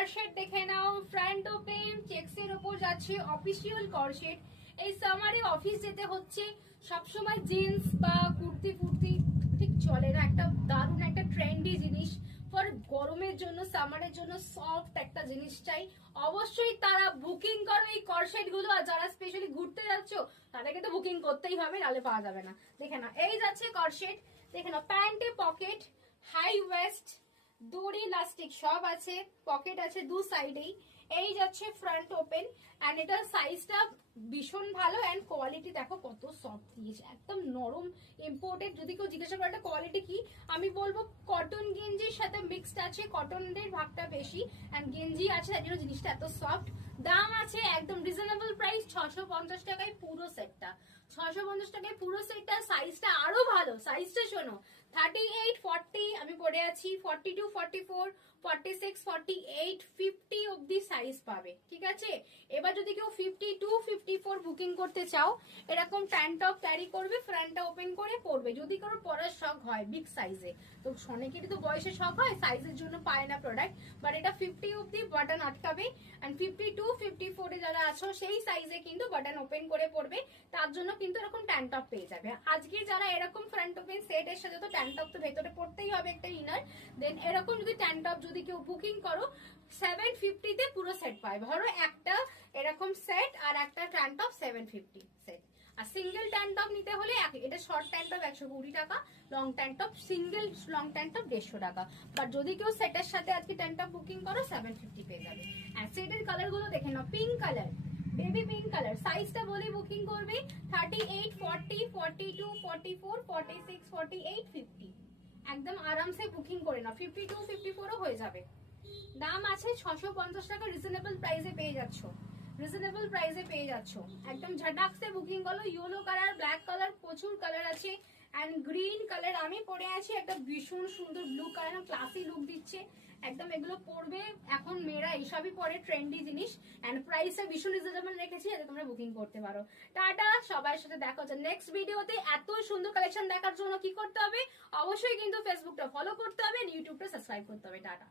Corset দেখে নাও, front open, চেক্সের উপর যাচ্ছে অফিসিয়াল কর্সেট। এই সামারে অফিস যেতে হচ্ছে, সবসময় জিন্স বা কুর্তি ফুর্তি ঠিক চলে না, একটা দারুণ একটা ট্রেন্ডি জিনিস ফর গরমের জন্য, সামারের জন্য সফট একটা জিনিস চাই। অবশ্যই তারা বুকিং করো এই কর্সেট গুলো, আর যারা স্পেশালি ঘুরতে যাচ্ছ তাদেরকে তো বুকিং করতেই হবে, নাহলে পাওয়া যাবে না। দেখে না, এই যাচ্ছে কর্সেট, দেখে না, প্যান্টে পকেট, হাই ওয়েস্ট, দড়ি ইলাস্টিক সব আছে, পকেট আছে দু সাইডেই। এই যাচ্ছে ফ্রন্ট ওপেন, এন্ড এটার সাইজটা ভীষণ ভালো, এন্ড কোয়ালিটি দেখো কত সফট দিয়েছে, একদম নরম ইম্পোর্টেড। যদি কেউ জিজ্ঞাসা করে এটা কোয়ালিটি কি, আমি বলবো কটন গেঞ্জির সাথে মিক্সড আছে, কটনের ভাগটা বেশি, এন্ড গেঞ্জি আছে, তার জন্য জিনিসটা এত সফট। দাম আছে একদম রিজনেবল প্রাইস, 650 টাকায় পুরো সেটটা। 650 টাকায় পুরো সেটটা, সাইজটা আরো ভালো। সাইজটা শোনো, 38, 40 আমি পরে আছি, 42, 44, 46, 48, 50 অব্দি সাইজ পাবে, ঠিক আছে। এবার যদি কেউ 52, 54 বুকিং করতে চাও, এরকম প্যান্ট টপ ক্যারি করবে, ফ্রন্টটা ওপেন করে পরবে। যদি কারো পরার শখ হয় বিগ সাইজে, তো অনেকেরই তো বয়সে শখ হয়, সাইজের জন্য পায় না প্রোডাক্ট, বাট এটা 50 অব্দি বাটন আটকাবে, এন্ড 52, 54 এ যারা আছো সেই সাইজে কিন্তু বাটন ওপেন করে পরবে, তার জন্য কিন্তু এরকম ট্যান টপ পেয়ে যাবে। আজকে যারা এরকম ফ্রন্ট ওপেন সেট এর সাথে তো ট্যান টপ তো ভেতরে পড়তেই হবে একটা ইনার, দেন এরকম যদি ট্যান টপ যদি কেউ বুকিং করো 750 তে পুরো সেট পায়। ধরো একটা এরকম সেট আর একটা ট্যান টপ 750 সেট। আর সিঙ্গেল ট্যান টপ নিতে হলে, এটা শর্ট ট্যান টপ 120 টাকা, long tan top single long tan top 150 টাকা। বাট যদি কেউ সেটের সাথে আজকে ট্যান টপ বুকিং করো 750 পেয়ে যাবে। আর সেটের কালার গুলো দেখে নাও, pink colour, baby pink colour, সাইজটা বলে বুকিং করবে 38, 40, 42, 44, 46, 48, 50। একদম আরামসে বুকিং করে নাও, 52, 54ও হয়ে যাবে। দাম আছে 650 টাকা, রিজনেবল প্রাইসে পেয়ে যাচ্ছ, রিজনেবল প্রাইসে পেয়ে যাচ্ছ। একদম ঝটাকসে বুকিং করো। ইয়েলো কালার, ব্ল্যাক কালার, প্রচুর কালার আছে, এন্ড গ্রিন কালার আমি পরে আছি, একটা ভীষণ সুন্দর ব্লু কালার, ক্লাসি লুক দিচ্ছে একদম। এগুলো পরবে, এখন মেয়েরা এইসবই পরে, ট্রেন্ডি জিনিস, এন্ড প্রাইসটা ভীষণ রিজনেবল রেখেছি যাতে তোমরা বুকিং করতে পারো। টাটা, সবার সাথে দেখা হচ্ছে নেক্সট ভিডিওতে। এত সুন্দর কালেকশন দেখার জন্য কি করতে হবে, অবশ্যই কিন্তু ফেসবুকটা ফলো করতে হবে, ইউটিউবটা সাবস্ক্রাইব করতে হবে। টাটা।